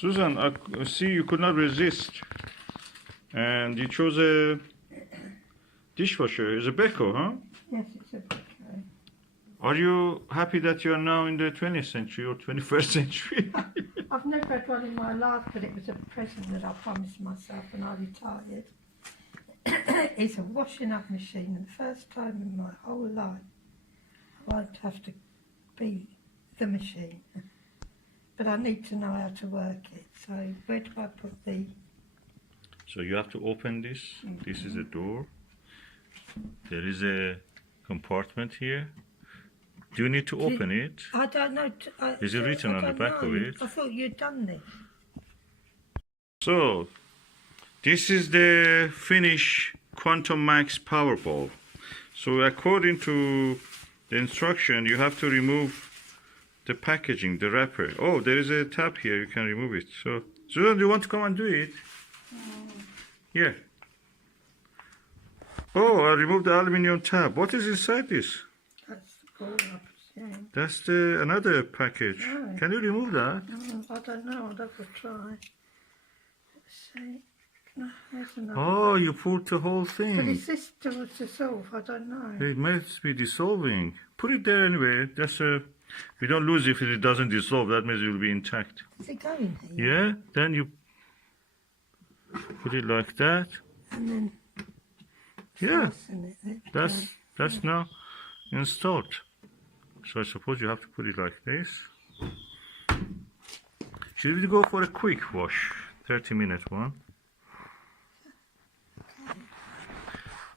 Susan, I see you could not resist. And you chose a dishwasher. It's a Beko, huh? Yes, it's a Beko. Are you happy that you are now in the 20th century or 21st century? I've never had one in my life, but it was a present that I promised myself when I retired. It's a washing up machine, and the first time in my whole life I won't have to be the machine. But I need to know how to work it. So where do I put the... So you have to open this. This is a door. There is a compartment here. Do you need to open it? I don't know. Is it written on the back of it? I thought you'd done this. So, this is the Finnish Quantum Max Power Bulb. So according to the instruction, you have to remove the packaging, the wrapper. Oh, there is a tab here, you can remove it. So, Susan, do you want to come and do it? Here. Oh, I removed the aluminium tab. What is inside this? That's the ball, I presume. That's the another package. Oh. Can you remove that? Oh, I don't know, I'll have to try. Let's see. No, there's another. Oh, you pulled the whole But thing. is this to dissolve? I don't know. It must be dissolving. Put it there anyway. That's a... We don't lose if it doesn't dissolve. That means it will be intact. Is it going here? Yeah. Then you put it like that. And then Yeah. fasten it. That's now installed. So I suppose you have to put it like this. Should we go for a quick wash? 30-minute one.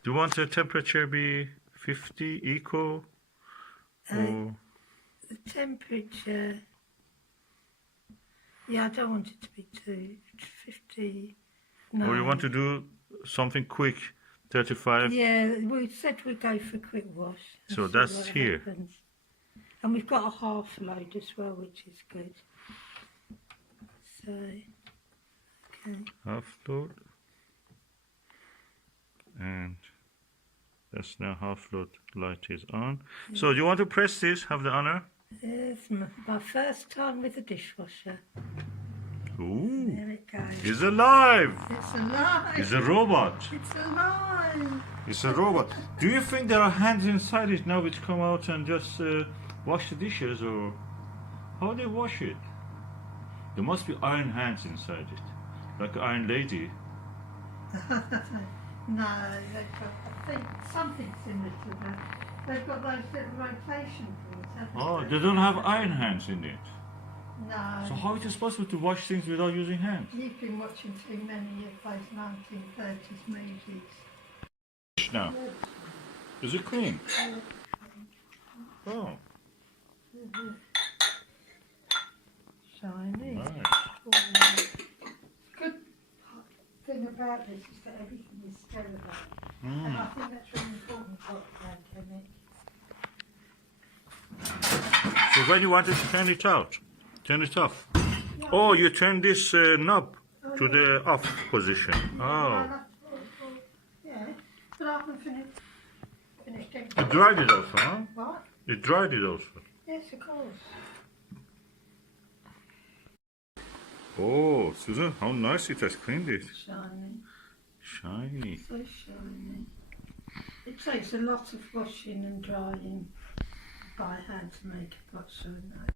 Do you want the temperature be 50 eco? Or The temperature, yeah, I don't want it to be too 50. No. or you want to do something quick, 35? Yeah, we said we'd go for a quick wash. and So see that's what here. happens. And we've got a half load as well, which is good. So, okay. Half load. And that's now half load light is on. Yeah. So do you want to press this? Have the honor? It's my first time with the dishwasher. Ooh, There it goes. it's alive. It's alive. It's a robot. It's alive. It's a robot. Do you think there are hands inside it now which come out and just wash the dishes, or how they wash it? There must be iron hands inside it, like an iron lady. No, they've got, I think, something similar to that. They've got those little rotation things, haven't Oh, they? they don't have iron hands in it. No. So how is it possible to wash things without using hands? You've been watching too many of those 1930s movies. Now, is it clean? Oh, Shiny. nice. Good thing about this is that everything is sterilised. And I think that's really important for the pandemic. So when you wanted to turn it out, turn it off. Oh, you turn this knob to the off position. Oh, Yeah, but I haven't finished it dried it also, huh? What? It dried it also. Yes, of course. Oh, Susan, how nice it has cleaned it. Shiny. Shiny. So shiny. It takes a lot of washing and drying by hand to make a pot so nice.